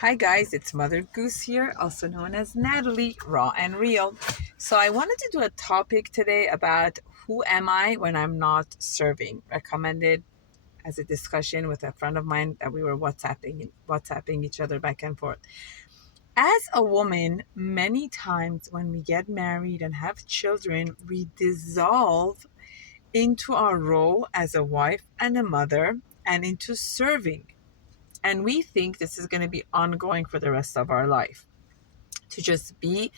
Hi guys, it's Mother Goose here, also known as Natalie, Raw and Real. So I wanted to do a topic today about who am I when I'm not serving, recommended as a discussion with a friend of mine that we were WhatsApping each other back and forth. As a woman, many times when we get married and have children, we dissolve into our role as a wife and a mother and into serving. And we think this is going to be ongoing for the rest of our life. To just be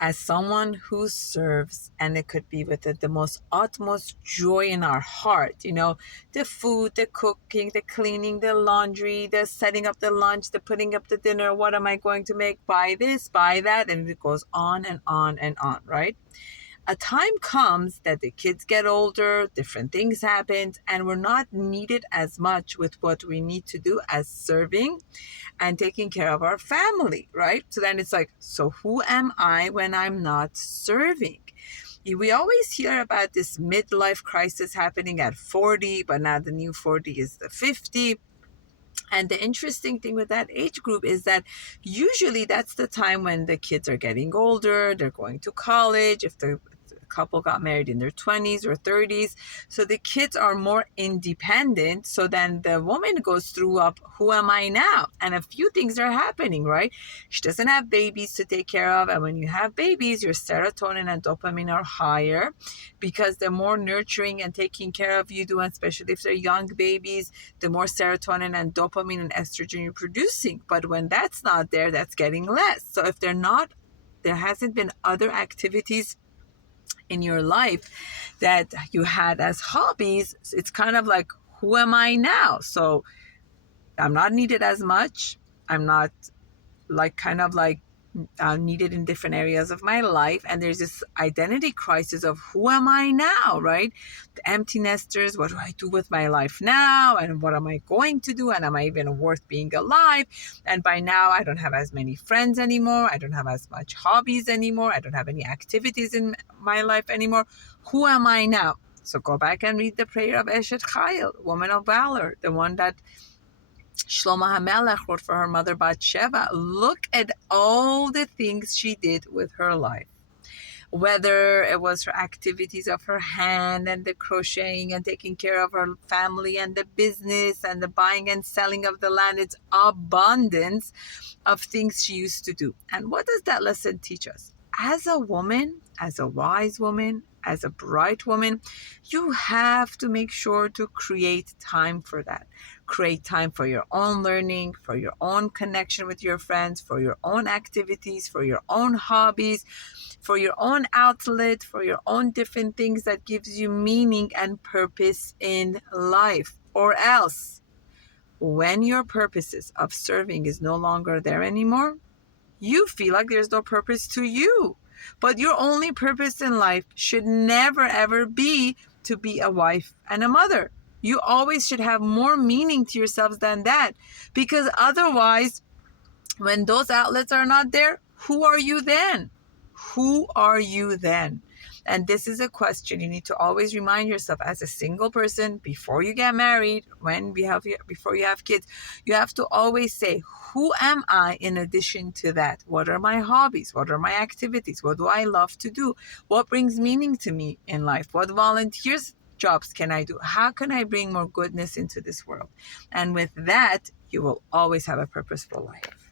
as someone who serves, and it could be with the most utmost joy in our heart, the food, the cooking, the cleaning, the laundry, the setting up the lunch, the putting up the dinner. What am I going to make? Buy this, buy that, and it goes on and on and on, right? A time comes that the kids get older, different things happen, and we're not needed as much with what we need to do as serving and taking care of our family, right? So then it's like, so who am I when I'm not serving? We always hear about this midlife crisis happening at 40, but now the new 40 is the 50. And the interesting thing with that age group is that usually that's the time when the kids are getting older, they're going to college, if the couple got married in their 20s or 30s. So the kids are more independent. So then the woman goes through who am I now? And a few things are happening, right? She doesn't have babies to take care of. And when you have babies, your serotonin and dopamine are higher because the more nurturing and taking care of you do, and especially if they're young babies, the more serotonin and dopamine and estrogen you're producing. But when that's not there, that's getting less. So if there hasn't been other activities in your life that you had as hobbies, it's kind of like, who am I now? So I'm not needed as much. I'm not needed in different areas of my life. And there's this identity crisis of who am I now, right? The empty nesters, what do I do with my life now? And what am I going to do? And am I even worth being alive? And by now, I don't have as many friends anymore. I don't have as much hobbies anymore. I don't have any activities in my life anymore. Who am I now? So go back and read the prayer of Eshet Chayil, woman of valor, the one that Shlomo HaMelech wrote for her mother Bathsheba. Look at all the things she did with her life. Whether it was her activities of her hand and the crocheting and taking care of her family and the business and the buying and selling of the land, it's abundance of things she used to do. And what does that lesson teach us? As a woman, as a wise woman, as a bright woman, you have to make sure to create time for that. Create time for your own learning, for your own connection with your friends, for your own activities, for your own hobbies, for your own outlet, for your own different things that gives you meaning and purpose in life. Or else, when your purposes of serving is no longer there anymore, you feel like there's no purpose to you. But your only purpose in life should never, ever be to be a wife and a mother. You always should have more meaning to yourselves than that. Because otherwise, when those outlets are not there, who are you then? Who are you then? And this is a question you need to always remind yourself as a single person before you get married, before you have kids. You have to always say, who am I in addition to that? What are my hobbies? What are my activities? What do I love to do? What brings meaning to me in life? What volunteers jobs can I do? How can I bring more goodness into this world? And with that, you will always have a purposeful life.